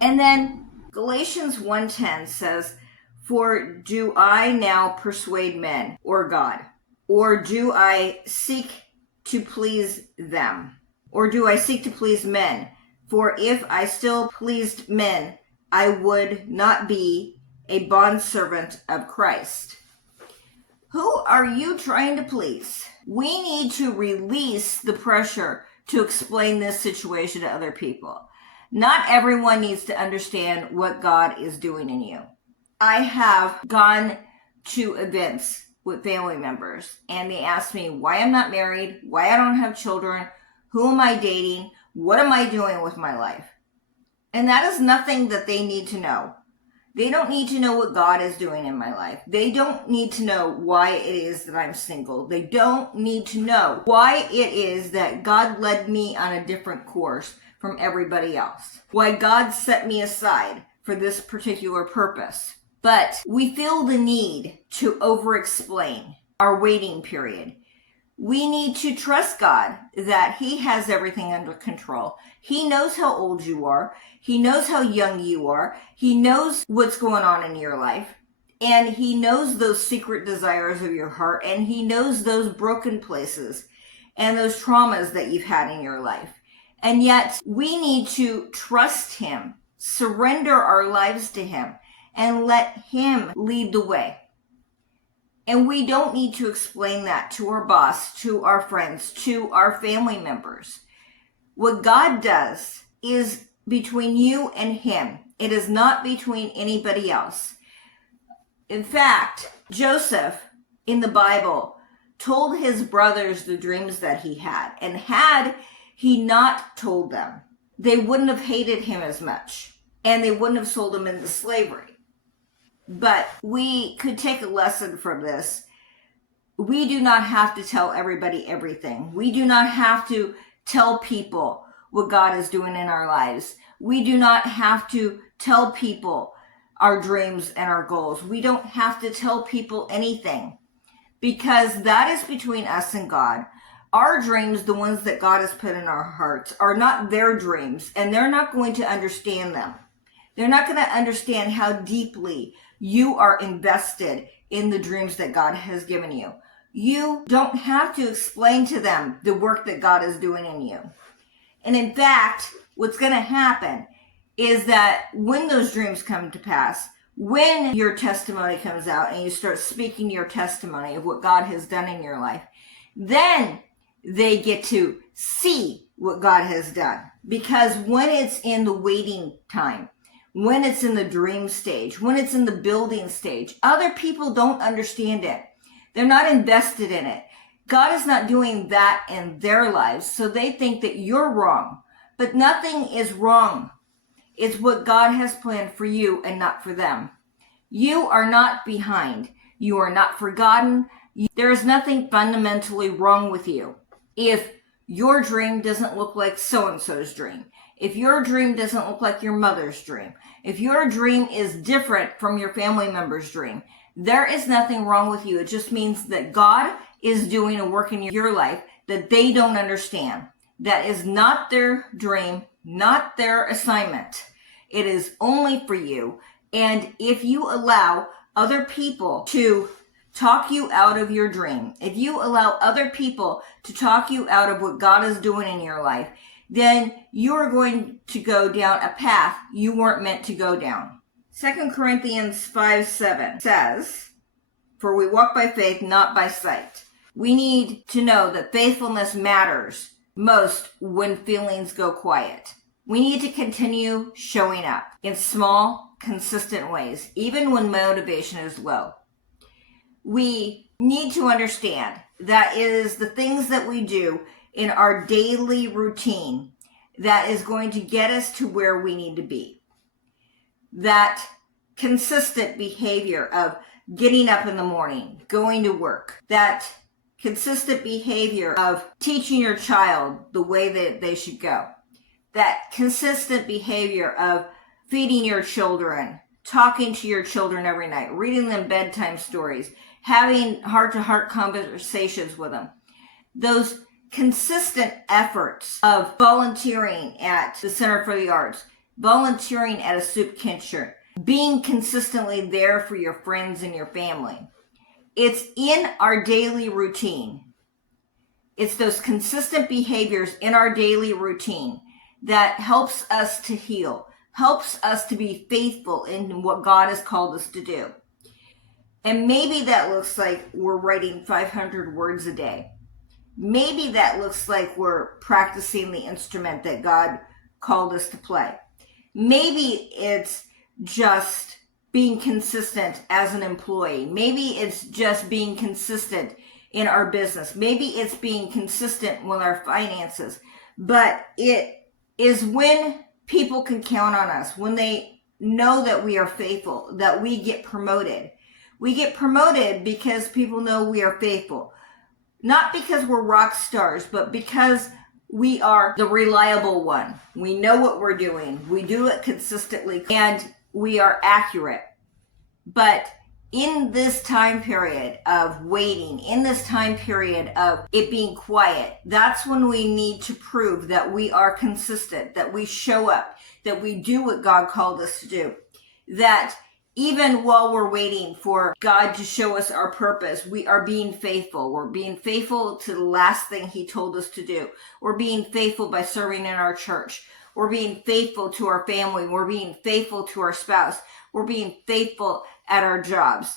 And then Galatians 1:10 says, "For do I now persuade men or God? Or do I seek to please them? Or do I seek to please men? For if I still pleased men, I would not be a bondservant of Christ." Who are you trying to please? We need to release the pressure to explain this situation to other people. Not everyone needs to understand what God is doing in you. I have gone to events with family members and they ask me why I'm not married, why I don't have children, who am I dating, what am I doing with my life? And that is nothing that they need to know. They don't need to know what God is doing in my life. They don't need to know why it is that I'm single. They don't need to know why it is that God led me on a different course from everybody else. Why God set me aside for this particular purpose. But we feel the need to over-explain our waiting period. We need to trust God that He has everything under control. He knows how old you are. He knows how young you are. He knows what's going on in your life. And He knows those secret desires of your heart. And He knows those broken places and those traumas that you've had in your life. And yet we need to trust Him, surrender our lives to Him, and let Him lead the way. And we don't need to explain that to our boss, to our friends, to our family members. What God does is between you and Him. It is not between anybody else. In fact, Joseph in the Bible told his brothers the dreams that he had. And had he not told them, they wouldn't have hated him as much. And they wouldn't have sold him into slavery. But we could take a lesson from this. We do not have to tell everybody everything. We do not have to tell people what God is doing in our lives. We do not have to tell people our dreams and our goals. We don't have to tell people anything because that is between us and God. Our dreams, the ones that God has put in our hearts, are not their dreams, and they're not going to understand them. They're not going to understand how deeply you are invested in the dreams that God has given you. You don't have to explain to them the work that God is doing in you. And in fact, what's going to happen is that when those dreams come to pass, when your testimony comes out and you start speaking your testimony of what God has done in your life, then they get to see what God has done. Because when it's in the waiting time, when it's in the dream stage, when it's in the building stage, other people don't understand it. They're not invested in it. God is not doing that in their lives, so they think that you're wrong. But nothing is wrong. It's what God has planned for you and not for them. You are not behind. You are not forgotten. There is nothing fundamentally wrong with you. If your dream doesn't look like so-and-so's dream, if your dream doesn't look like your mother's dream, if your dream is different from your family member's dream, there is nothing wrong with you. It just means that God is doing a work in your life that they don't understand. That is not their dream, not their assignment. It is only for you. And if you allow other people to talk you out of your dream, if you allow other people to talk you out of what God is doing in your life, then you are going to go down a path you weren't meant to go down. 2 Corinthians 5:7 says, "For we walk by faith, not by sight." We need to know that faithfulness matters most when feelings go quiet. We need to continue showing up in small, consistent ways, even when motivation is low. We need to understand that it is the things that we do in our daily routine that is going to get us to where we need to be. That consistent behavior of getting up in the morning, going to work, that consistent behavior of teaching your child the way that they should go, that consistent behavior of feeding your children, talking to your children every night, reading them bedtime stories, having heart-to-heart conversations with them. Those consistent efforts of volunteering at the Center for the Arts, volunteering at a soup kitchen, being consistently there for your friends and your family. It's in our daily routine. It's those consistent behaviors in our daily routine that helps us to heal, helps us to be faithful in what God has called us to do. And maybe that looks like we're writing 500 words a day. Maybe that looks like we're practicing the instrument that God called us to play. Maybe it's just being consistent as an employee. Maybe it's just being consistent in our business. Maybe it's being consistent with our finances. But it is when people can count on us, when they know that we are faithful, that we get promoted. We get promoted because people know we are faithful. Not because we're rock stars, but because we are the reliable one. We know what we're doing. We do it consistently, and we are accurate. But in this time period of waiting, in this time period of it being quiet, that's when we need to prove that we are consistent, that we show up, that we do what God called us to do, that even while we're waiting for God to show us our purpose, we are being faithful. We're being faithful to the last thing He told us to do. We're being faithful by serving in our church. We're being faithful to our family. We're being faithful to our spouse. We're being faithful at our jobs.